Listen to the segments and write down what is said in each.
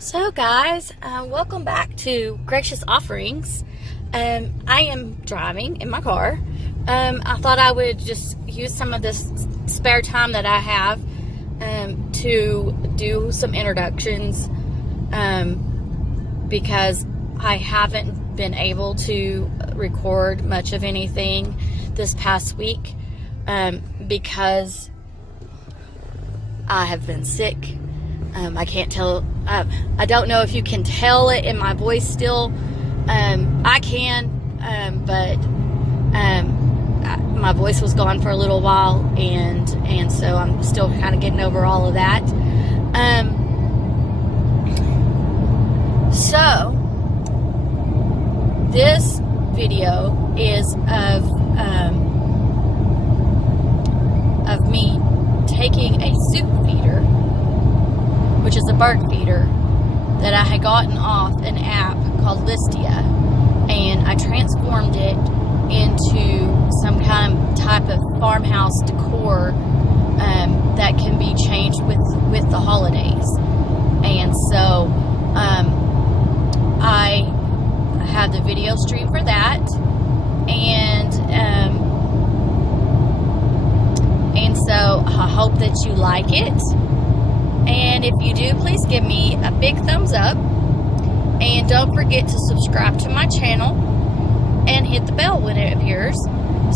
So guys, welcome back to Gracious Offerings. I am driving in my car. I thought I would just use some of this spare time that I have to do some introductions because I haven't been able to record much of anything this past week because I have been sick. I can't tell. I don't know if you can tell it in my voice still. I can, but my voice was gone for a little while, and so I'm still kind of getting over all of that. So this video is of me taking a soup feeder, which is a bird feeder that I had gotten off an app called Lisitia, and I transformed it into some kind of type of farmhouse decor that can be changed with the holidays. And so I have the video stream for that, and so I hope that you like it. And if you do, please give me a big thumbs up. And don't forget to subscribe to my channel and hit the bell when it appears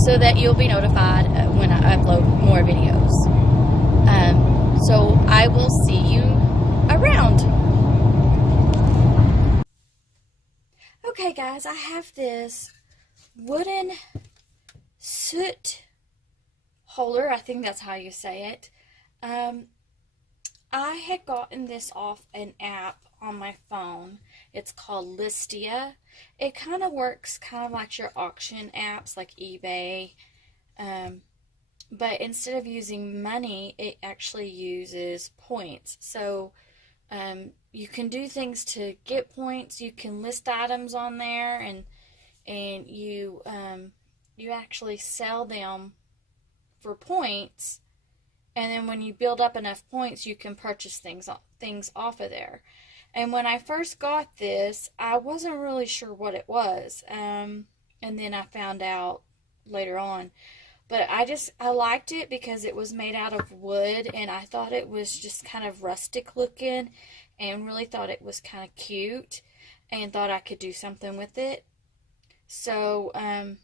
so that you'll be notified when I upload more videos. So I will see you around. Okay guys, I have this wooden soot holder. I think that's how you say it. I had gotten this off an app on my phone. It's called Lisitia. It kind of works kind of like your auction apps like eBay. But instead of using money, it actually uses points. So you can do things to get points. You can list items on there, and you actually sell them for points. And then when you build up enough points, you can purchase things off of there. And when I first got this, I wasn't really sure what it was. And then I found out later on. But I liked it because it was made out of wood, and I thought it was just kind of rustic looking, and really thought it was kind of cute, and thought I could do something with it. So I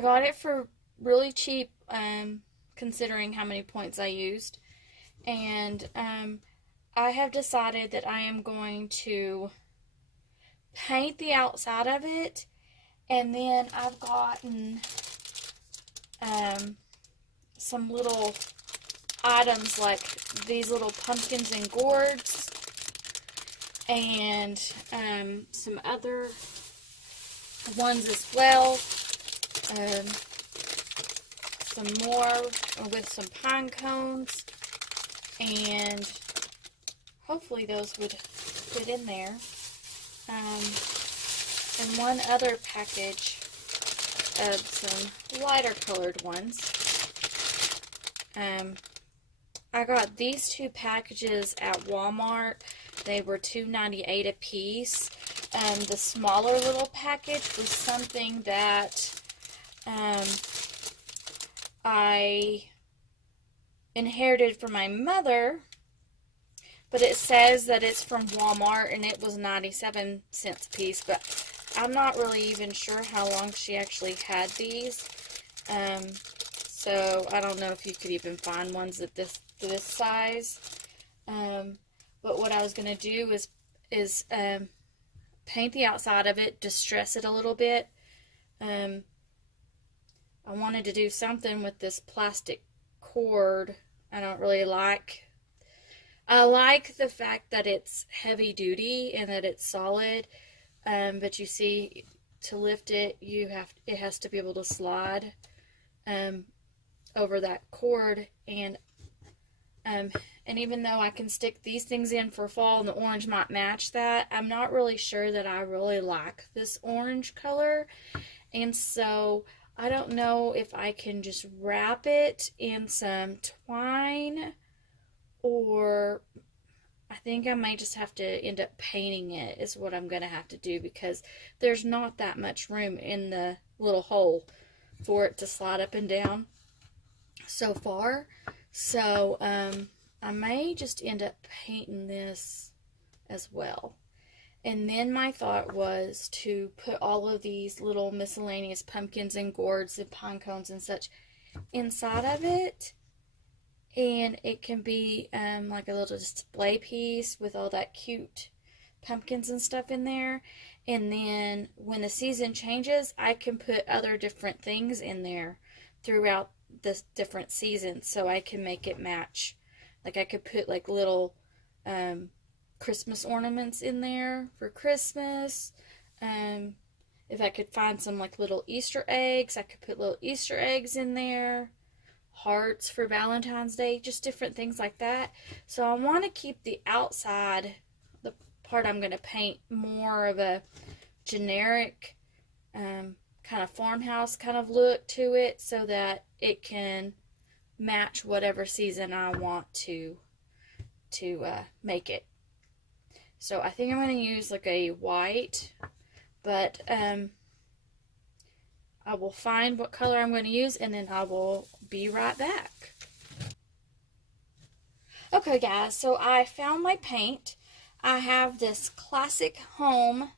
got it for really cheap, considering how many points I used. And I have decided that I am going to paint the outside of it, and then I've gotten some little items like these little pumpkins and gourds, and some other ones as well. Some more with some pine cones, and hopefully those would fit in there. And one other package of some lighter colored ones. I got these two packages at Walmart. They were $2.98 a piece. The smaller little package was something that I inherited from my mother, but it says that it's from Walmart, and it was 97 cents a piece, but I'm not really even sure how long she actually had these. So I don't know if you could even find ones at this size. But what I was going to do is paint the outside of it, distress it a little bit. I wanted to do something with this plastic cord. I like the fact that it's heavy duty and that it's solid, but you see, to lift it, it has to be able to slide over that cord, and even though I can stick these things in for fall and the orange might match that, I'm not really sure that I really like this orange color, and so I don't know if I can just wrap it in some twine, or I think I might just have to end up painting it is what I'm going to have to do, because there's not that much room in the little hole for it to slide up and down so far. So I may just end up painting this as well. And then my thought was to put all of these little miscellaneous pumpkins and gourds and pine cones and such inside of it. And it can be like a little display piece with all that cute pumpkins and stuff in there. And then when the season changes, I can put other different things in there throughout the different seasons, so I can make it match. Like I could put like little Christmas ornaments in there for Christmas. If I could find some like little Easter eggs, I could put little Easter eggs in there. Hearts for Valentine's Day, just different things like that. So I want to keep the outside, the part I'm going to paint, more of a generic kind of farmhouse kind of look to it, so that it can match whatever season I want to make it. So I think I'm going to use like a white, but I will find what color I'm going to use, and then I will be right back. Okay guys, so I found my paint. I have this Classic Home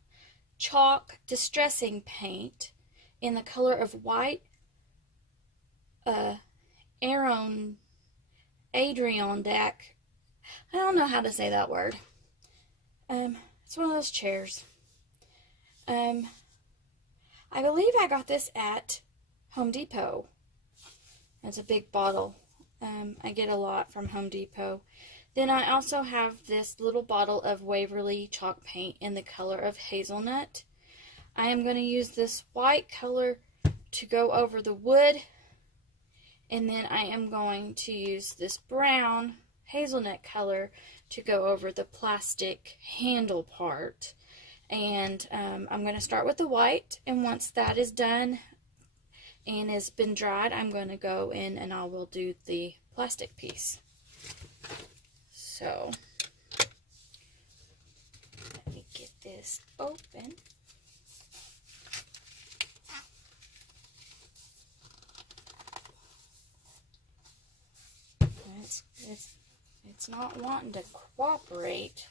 chalk distressing paint in the color of white Adirondack. I don't know how to say that word. It's one of those chairs. I believe I got this at Home Depot. It's a big bottle. I get a lot from Home Depot. Then I also have this little bottle of Waverly chalk paint in the color of hazelnut. I am going to use this white color to go over the wood, and then I am going to use this brown hazelnut color to go over the plastic handle part. And I'm going to start with the white, and once that is done and has been dried, I'm going to go in and I will do the plastic piece. So let me get this open. It's not wanting to cooperate.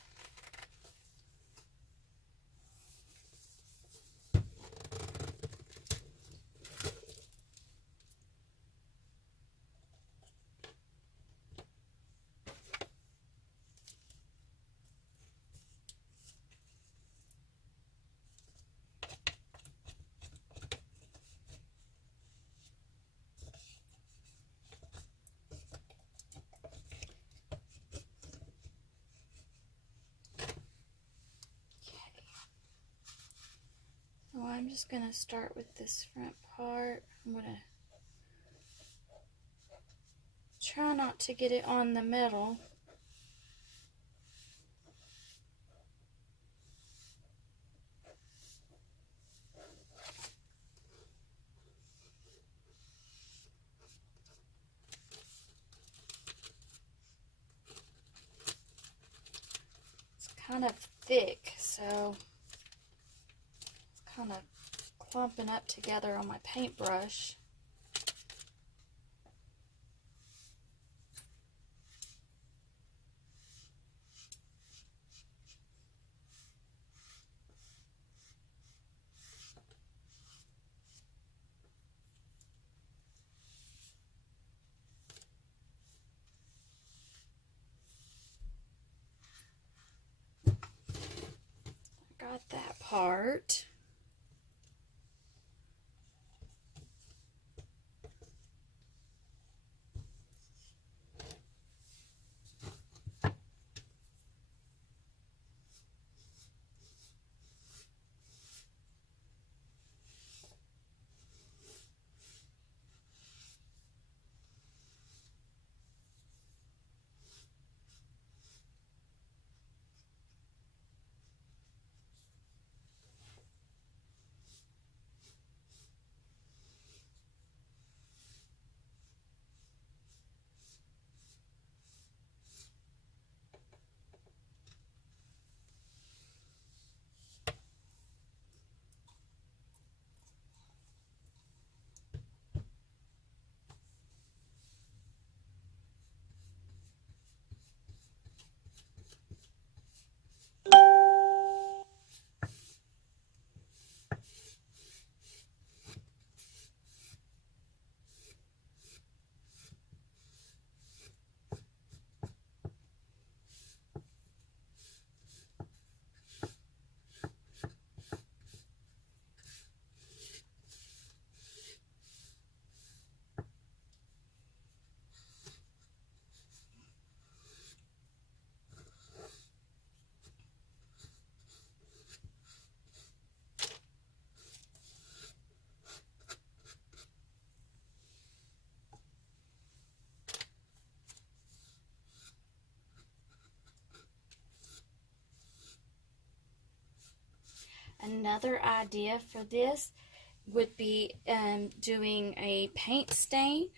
So I'm just going to start with this front part. I'm going to try not to get it on the metal. It's kind of thick, so it's kind of clumping up together on my paintbrush. Got that part. Another idea for this would be doing a paint stain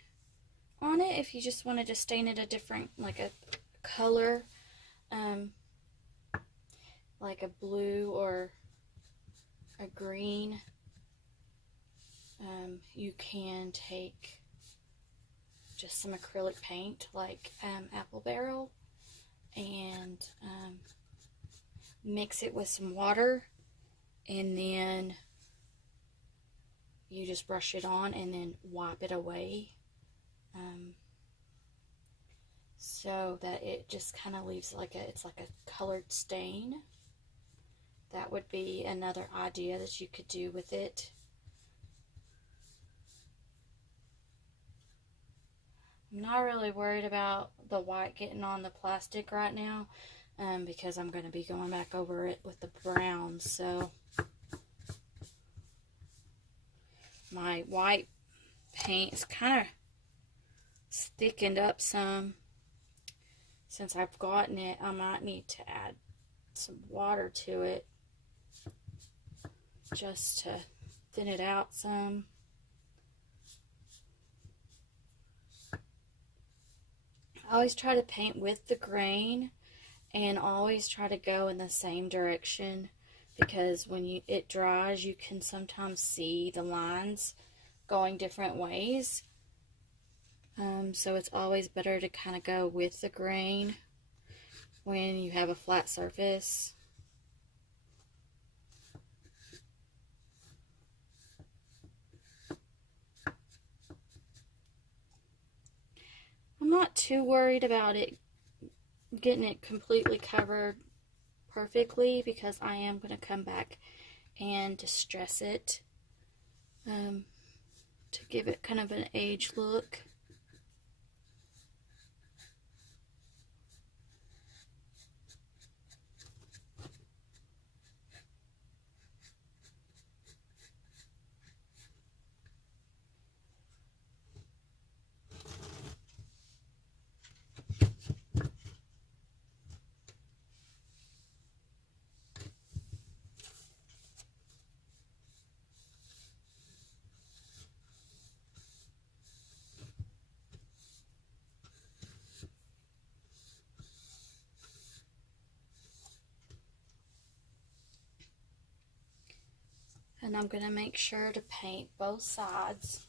on it if you just wanted to stain it a different, like a color, like a blue or a green. You can take just some acrylic paint like apple barrel and mix it with some water, and then you just brush it on and then wipe it away, so that it just kind of leaves it's like a colored stain. That would be another idea that you could do with it. I'm not really worried about the white getting on the plastic right now, because I'm going to be going back over it with the brown. So my white paint is kind of thickened up some. Since I've gotten it, I might need to add some water to it just to thin it out some. I always try to paint with the grain and always try to go in the same direction, because when it dries, you can sometimes see the lines going different ways. So it's always better to kind of go with the grain when you have a flat surface. I'm not too worried about it getting it completely covered perfectly, because I am going to come back and distress it to give it kind of an aged look. And I'm going to make sure to paint both sides.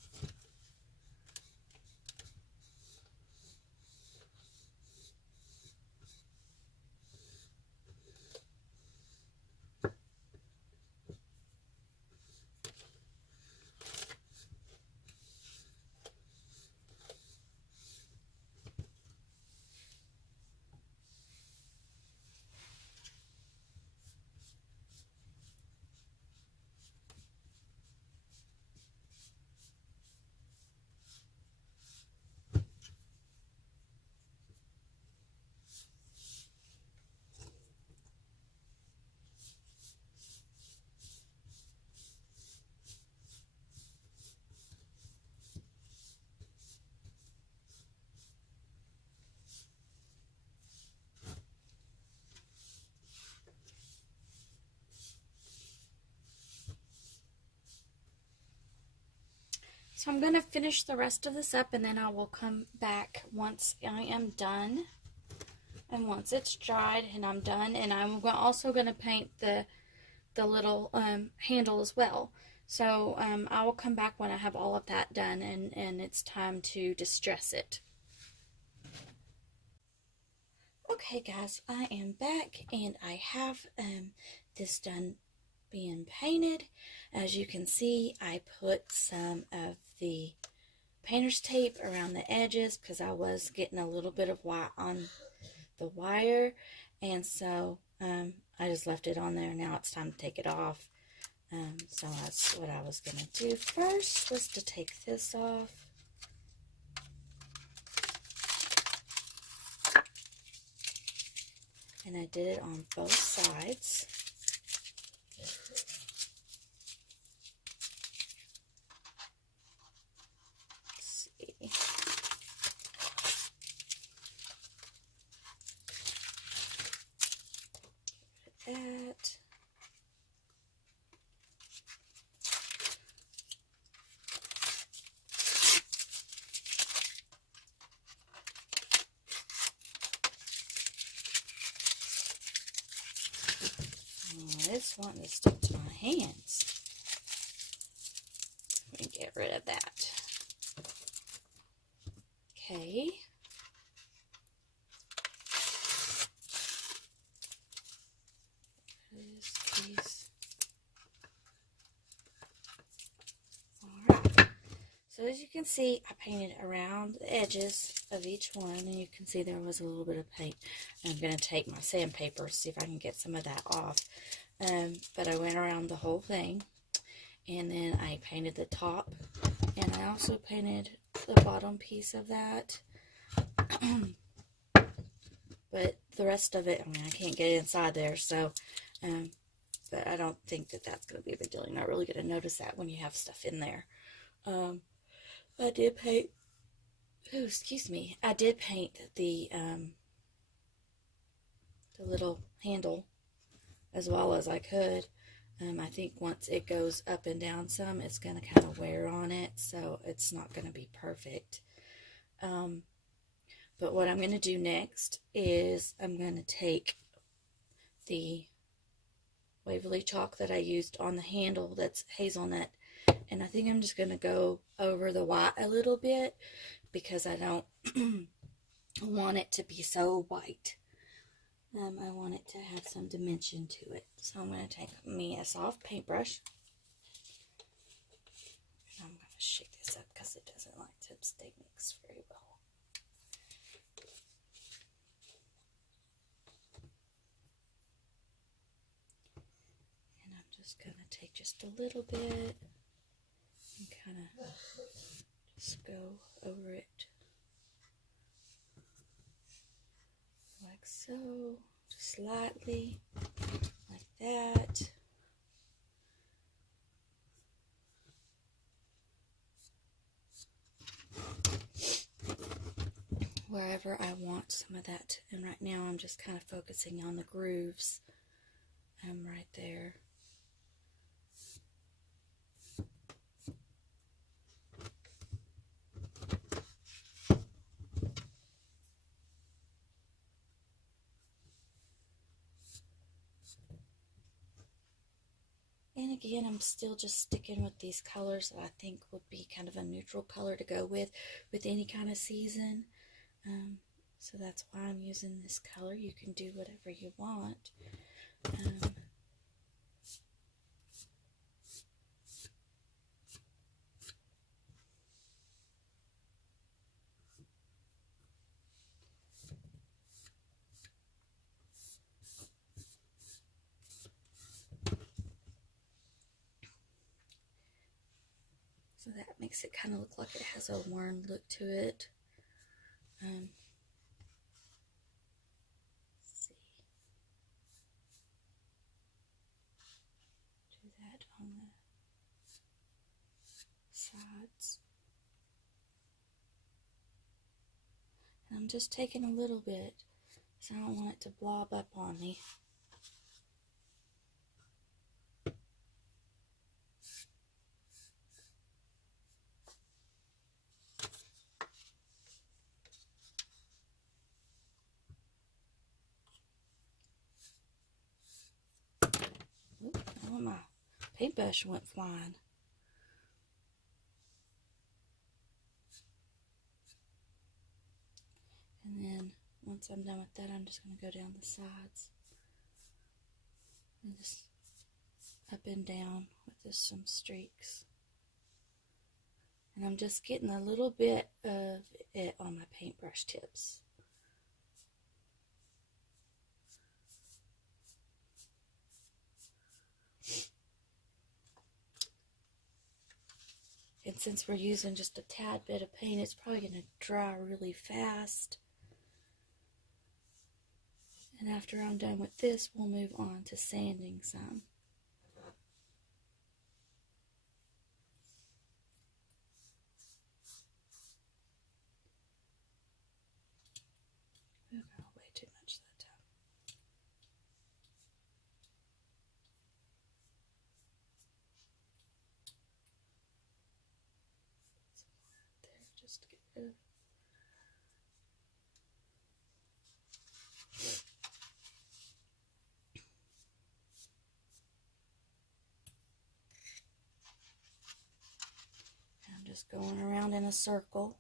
So I'm going to finish the rest of this up, and then I will come back once I am done. And once it's dried and I'm done, and I'm also going to paint the little handle as well. So I will come back when I have all of that done, and it's time to distress it. Okay guys, I am back, and I have this done being painted. As you can see, I put some of the painter's tape around the edges because I was getting a little bit of white on the wire, and so I just left it on there. Now it's time to take it off. So that's what I was going to do first, was to take this off. And I did it on both sides. Let's see. That. Oh, it's wanting to stick to my hands. Let me get rid of that. Okay. This piece. Alright. So as you can see, I painted around the edges of each one, and you can see there was a little bit of paint. And I'm going to take my sandpaper, see if I can get some of that off. But I went around the whole thing, and then I painted the top, and I also painted the bottom piece of that. But the rest of it, I mean, I can't get inside there, so, but I don't think that that's going to be a big deal. You're not really going to notice that when you have stuff in there. I did paint, oh, excuse me, I did paint the little handle as well as I could. I think once it goes up and down some, it's going to kind of wear on it, so it's not going to be perfect. But what I'm going to do next is I'm going to take the Waverly chalk that I used on the handle that's hazelnut, and I think I'm just going to go over the white a little bit because I don't want it to be so white. I want it to have some dimension to it. So I'm going to take me a soft paintbrush. And I'm going to shake this up because it doesn't like to stay mixed very well. And I'm just going to take just a little bit and kind of just go over it like so, just lightly, like that. Wherever I want some of that, and right now I'm just kind of focusing on the grooves. Right there. And again, I'm still just sticking with these colors that I think would be kind of a neutral color to go with any kind of season. So that's why I'm using this color. You can do whatever you want. So that makes it kind of look like it has a worn look to it. Let's see. Do that on the sides. And I'm just taking a little bit because I don't want it to blob up on me. Oh, my paintbrush went flying. And then once I'm done with that, I'm just going to go down the sides and just up and down with just some streaks. And I'm just getting a little bit of it on my paintbrush tips. And since we're using just a tad bit of paint, it's probably going to dry really fast. And after I'm done with this, we'll move on to sanding some. Ooh, got way too much that time. There, just to get rid of. just going around in a circle.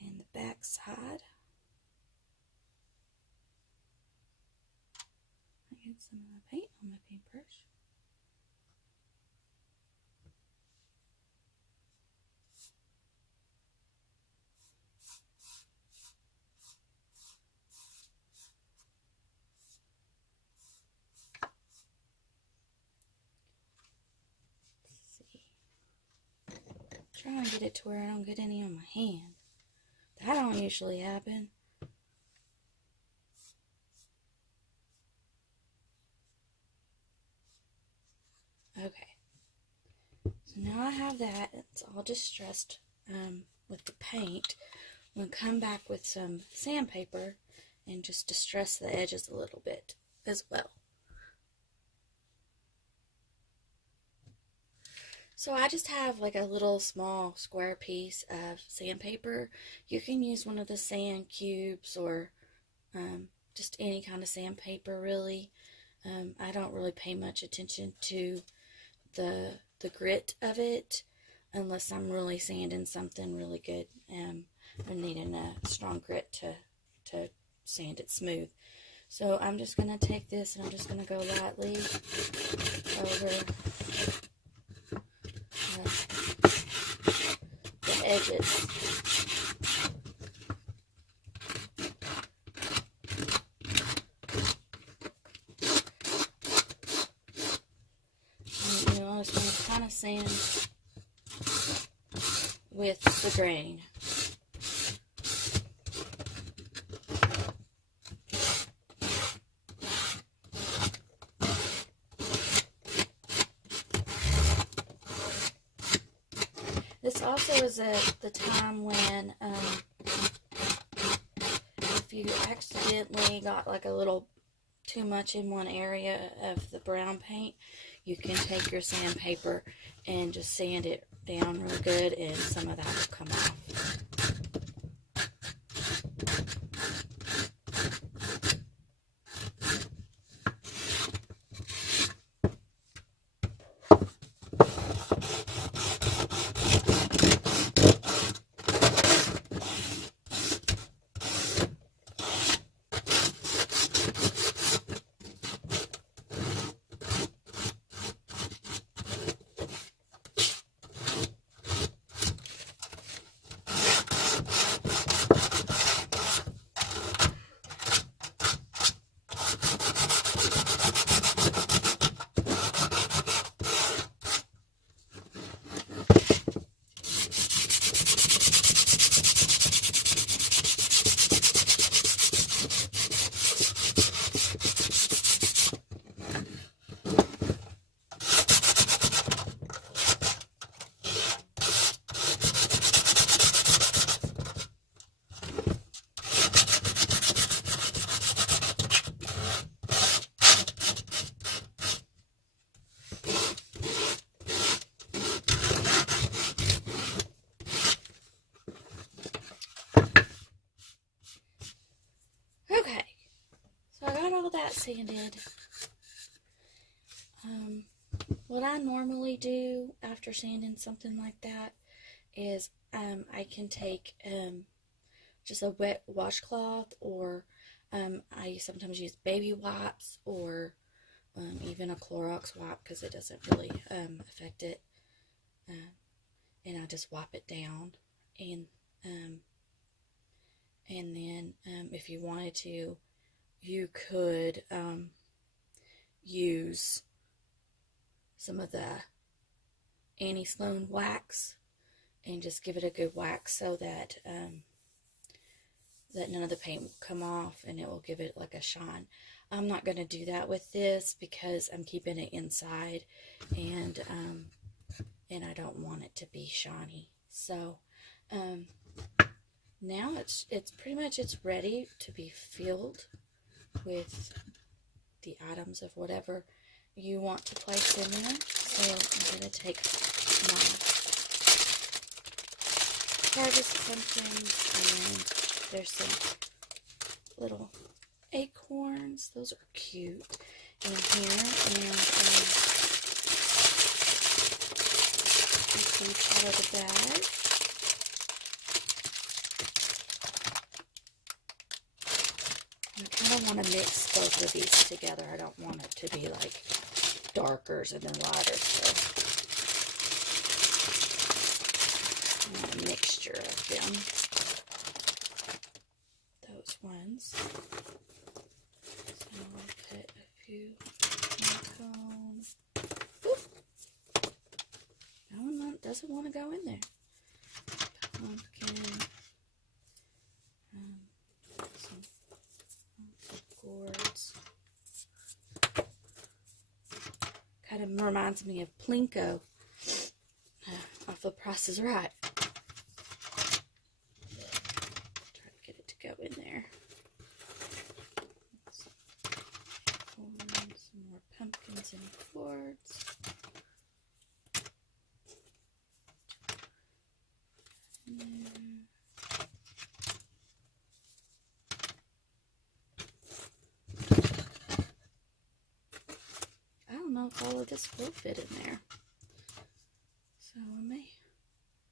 And the back side. I get some of the paint on my paintbrush. Trying to get it to where I don't get any on my hand. That don't usually happen. Okay. So now I have that. It's all distressed with the paint. I'm going to come back with some sandpaper and just distress the edges a little bit as well. So I just have like a little small square piece of sandpaper. You can use one of the sand cubes or just any kind of sandpaper really. I don't really pay much attention to the grit of it unless I'm really sanding something really good. I'm needing a strong grit to sand it smooth. So I'm just going to take this and I'm just going to go lightly over the edges. And, you know, I was going to kind of sand with the grain. This also is the time when if you accidentally got like a little too much in one area of the brown paint, you can take your sandpaper and just sand it down real good and some of that will come off. Okay, so I got all that sanded. What I normally do after sanding something like that is I can take just a wet washcloth, or I sometimes use baby wipes, or even a Clorox wipe because it doesn't really affect it. And I just wipe it down, and then if you wanted to, you could use some of the anti-sloan wax and just give it a good wax so that that none of the paint will come off and it will give it like a shine. I'm not going to do that with this because I'm keeping it inside, and I don't want it to be shiny. So now it's pretty much ready to be filled with the items of whatever you want to place in there. So I'm going to take my harvest pumpkins, and there's some little acorns. Those are cute in here. And these out of the bag. I kind of want to mix both of these together. I don't want it to be like darkers and then lighter. So I want a mixture of them. Those ones. So I'll put a few in the cone. Oop. No, it doesn't want to go in there. Pumpkin. Some gourds. Kind of reminds me of Plinko off The Price is Right. Try to get it to go in there. Some more pumpkins and gourds. I don't know if all of this will fit in there. So I may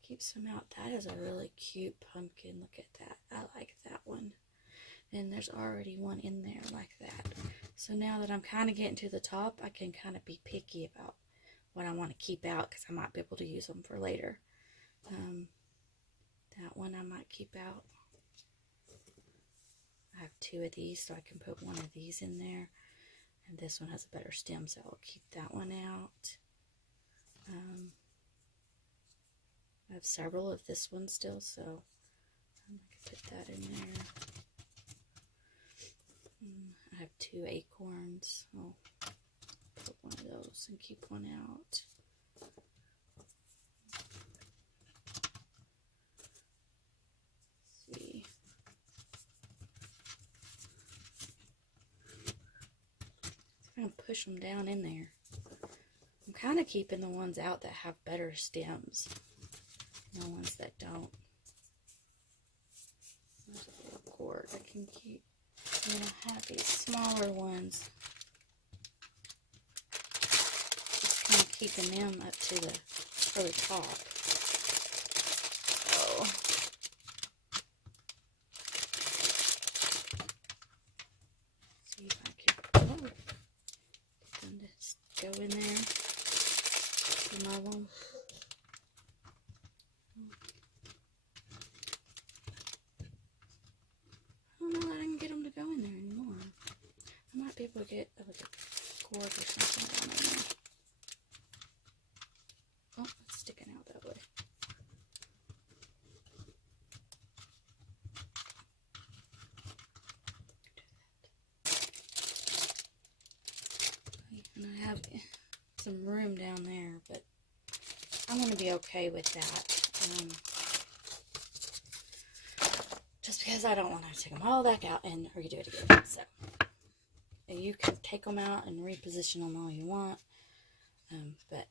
keep some out. That is a really cute pumpkin. Look at that. I like that one. And there's already one in there like that. So now that I'm kind of getting to the top, I can kind of be picky about what I want to keep out because I might be able to use them for later. That one I might keep out. I have two of these, so I can put one of these in there. And this one has a better stem, so I'll keep that one out. I have several of this one still, so I'm going to put that in there. I have two acorns. I'll put one of those and keep one out. Let's see. I'm going to push them down in there. I'm kind of keeping the ones out that have better stems. The ones that don't. There's a little cord I can keep. And then I have these smaller ones. Just kind of keeping them up to the really top. So see if I can get them to go in there. Some of them. I don't know that I can get them to go in there anymore. I might be able to get like a cord or something down in there. Oh, it's sticking out that way. And I have some room down there, but I'm going to be okay with that. Just because I don't want to take them all back out and redo it again. So you can take them out and reposition them all you want. But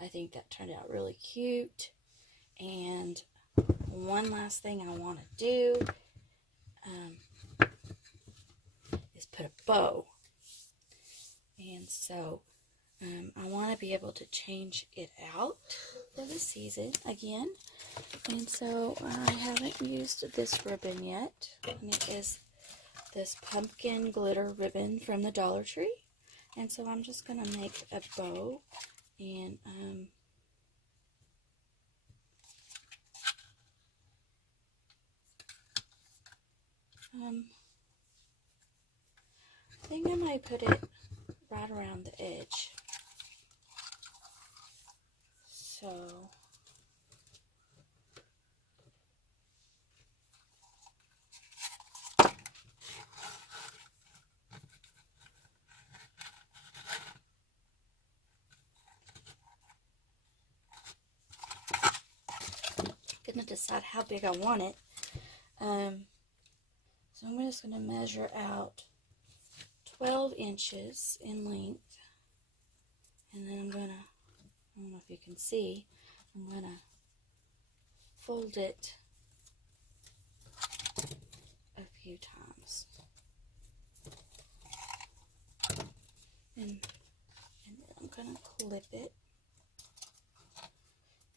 I think that turned out really cute. And one last thing I want to do is put a bow. And so I want to be able to change it out for the season again. And so I haven't used this ribbon yet. And it is this pumpkin glitter ribbon from the Dollar Tree. And so I'm just going to make a bow. And I think I might put it right around the edge. So I'm going to decide how big I want it. So I'm just going to measure out 12 inches in length. And then I'm gonna, I don't know if you can see, I'm gonna fold it a few times. And then I'm gonna clip it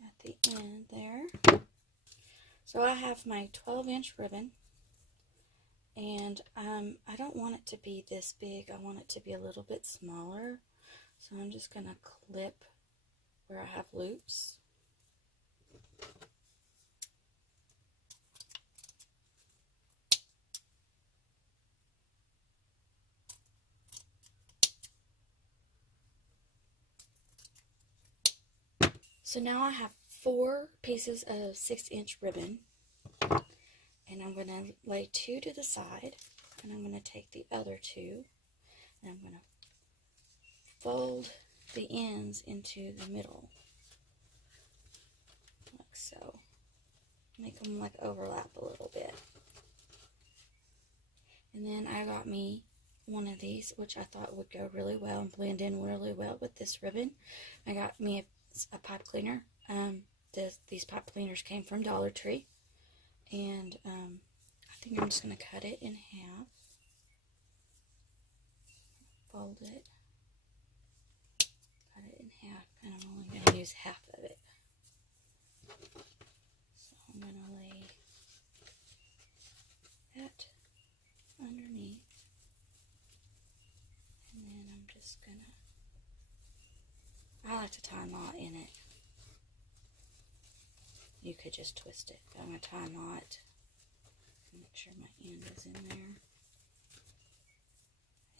at the end there. So I have my 12-inch ribbon, and I don't want it to be this big. I want it to be a little bit smaller. So I'm just gonna clip where I have loops. So now I have 4 pieces of 6-inch ribbon, and I'm going to lay 2 to the side, and I'm going to take the other 2, and I'm going to fold the ends into the middle, like so. Make them like overlap a little bit. And then I got me one of these, which I thought would go really well and blend in really well with this ribbon. I got me a pipe cleaner. These pipe cleaners came from Dollar Tree, and I think I'm just going to cut it in half, fold it, cut it in half, and I'm only going to use half of it. So I'm going to lay that underneath, and then I'm just going to, I like to tie a knot in it. You could just twist it, but I'm going to tie a knot and make sure my end is in there,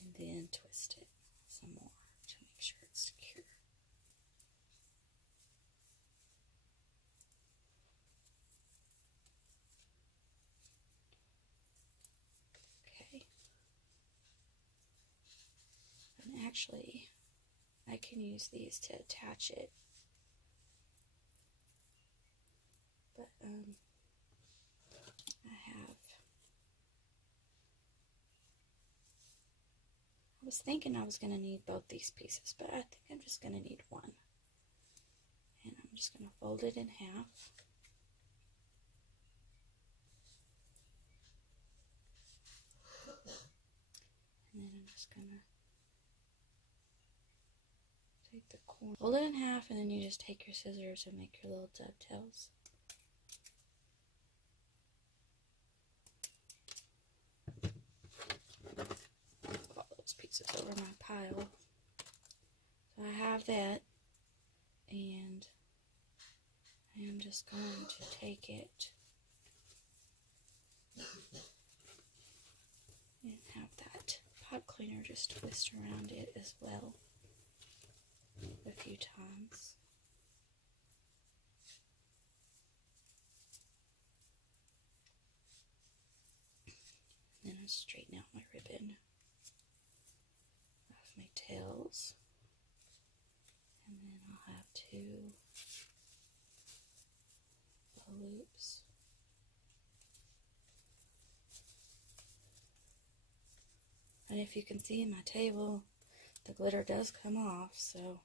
and then twist it some more to make sure it's secure. Okay. And actually, I can use these to attach it. But I was thinking I was going to need both these pieces, but I think I'm just going to need one. And I'm just going to fold it in half. And then I'm just going to take the corner, fold it in half, and then you just take your scissors and make your little dovetails. Pieces over my pile. So I have that, and I am just going to take it and have that pipe cleaner just twist around it as well a few times. And then I'll straighten out my ribbon. My tails, and then I'll have 2 loops. And if you can see in my table, the glitter does come off, so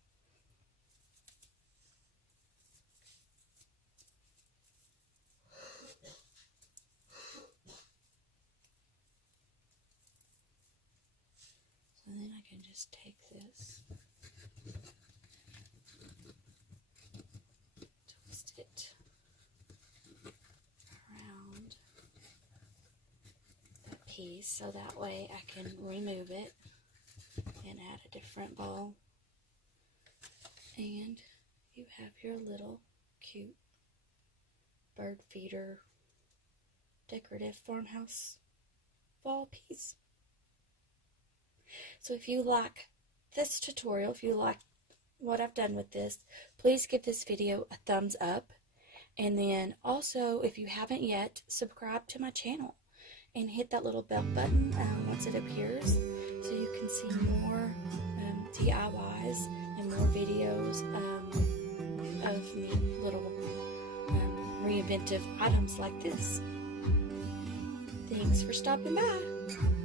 then I can just take this, twist it around that piece so that way I can remove it and add a different ball. And you have your little cute bird feeder decorative farmhouse ball piece. So if you like this tutorial, if you like what I've done with this, please give this video a thumbs up. And then also, if you haven't yet, subscribe to my channel and hit that little bell button once it appears so you can see more DIYs and more videos of me little reinventive items like this. Thanks for stopping by.